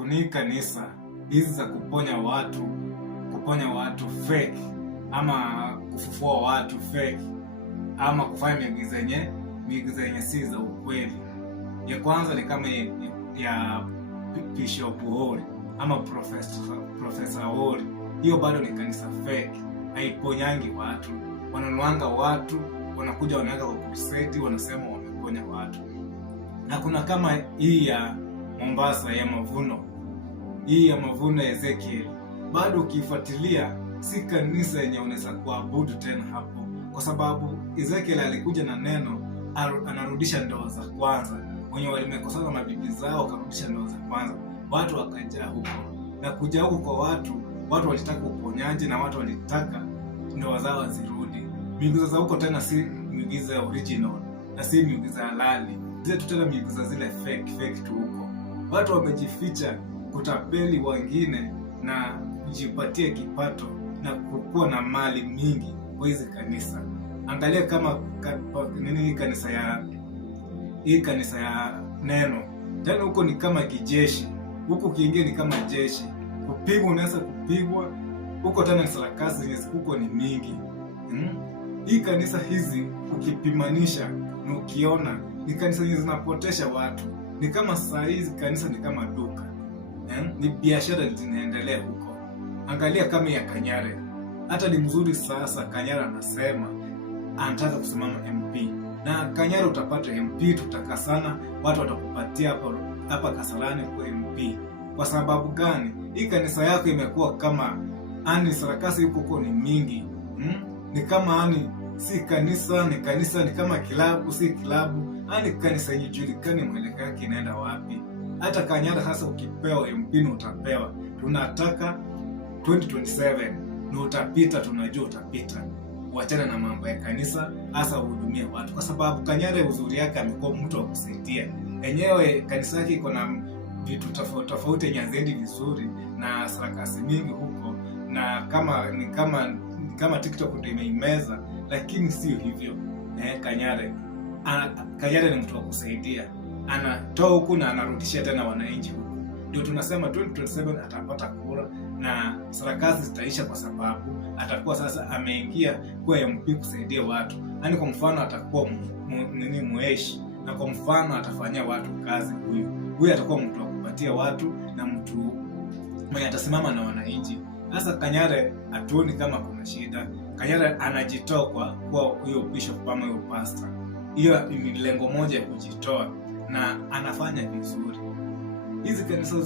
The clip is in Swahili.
kuna kanisa hizi za kuponya watu fake, ama kufufua watu fake, ama kufanya miujiza yenye si za ukweli. Ya kwanza ni kama ya Bishop Ori ama Professor Ori. Hiyo bado ni kanisa fake, haiponyangi watu. Wananuanga watu, wanakuja wanaweka kwa crusade, wanasema wameponya watu. Na kuna kama hii ya Mombasa ya Mavuno, hii ya Mavuno ya Ezekiel, bado ukifuatilia si kanisa yenye unaweza kuabudu tena hapo, kwa sababu Ezekiel alikuja na neno, anarudisha ndoa za kwanza. Wenye walimekosana mabibi zao wakarudisha ndoa za kwanza, watu wakajaa huko. Na kuja huko kwa watu walitaka uponyaji, na watu walitaka ndoa zao zirudi. Miujiza za huko tena si miujiza ya original, na si miujiza halali. Zile tu tena miujiza zile fake tu huko. Watu wamejificha kutapeli wengine na kujipatia kipato na kukua na mali mingi kwa hizi kanisa. Angalia kama hii kanisa ya Neno. Tena huko ni kama kijeshi. Huko kiingia ni kama jeshi. Kupigwa unaweza kupigwa. Huko tena sarakasi zenye huko ni mingi. Hii kanisa hizi ukipimanisha na ukiona ni kanisa zenye zinapotesha watu. Ni kama saa hizi kanisa ni kama duka. Ni biashara zinaendelea huko. Angalia kama ya Kanyare. Hata ni mzuri sasa Kanyare anasema anataka kusimama MP. Na Kanyare utapata MP, tutakasana, watu watakupatia hapa Kasarani kwa MP. Kwa sababu gani? Hii kanisa yako imekuwa kama sarakasi huko ni mingi. Ni kama si kanisa, ni kanisa, ni kama kilabu, si kilabu. Kanisa yenye julikani mwelekeo yake inaenda wapi. Hata Kanyare sasa ukipewa MP na utapewa. Tunataka 2027 na utapita, tunajua utapita. Uachane na mambo ya kanisa, hasa uhudumie watu, kwa sababu Kanyare uzuri yake amekuwa mtu wa kusaidia. Enyewe kanisa yake iko na vitu tofauti yenye hazendi vizuri na sarakasi mingi huko, na kama TikTok ndio imeimeza, lakini sio hivyo. Kanyare ni mtu wa kusaidia, anatoa huku na anarudishia tena wananchi huku. Ndio tunasema 2027 atapata kura na sarakasi zitaisha, kwa sababu atakuwa sasa ameingia kwa MP kusaidia watu. Kwa mfano atakuwa mweshi, na kwa mfano atafanyia watu kazi. Huyu atakuwa mtu wa kupatia watu na mtu mwenye atasimama na wananchi. Sasa Kanyare hatuoni kama kuna shida. Kanyare anajitoa kwa huyo bishop kama huyo pastor. Hiyo ni lengo moja ya kujitoa, na anafanya vizuri. Hizi kanisa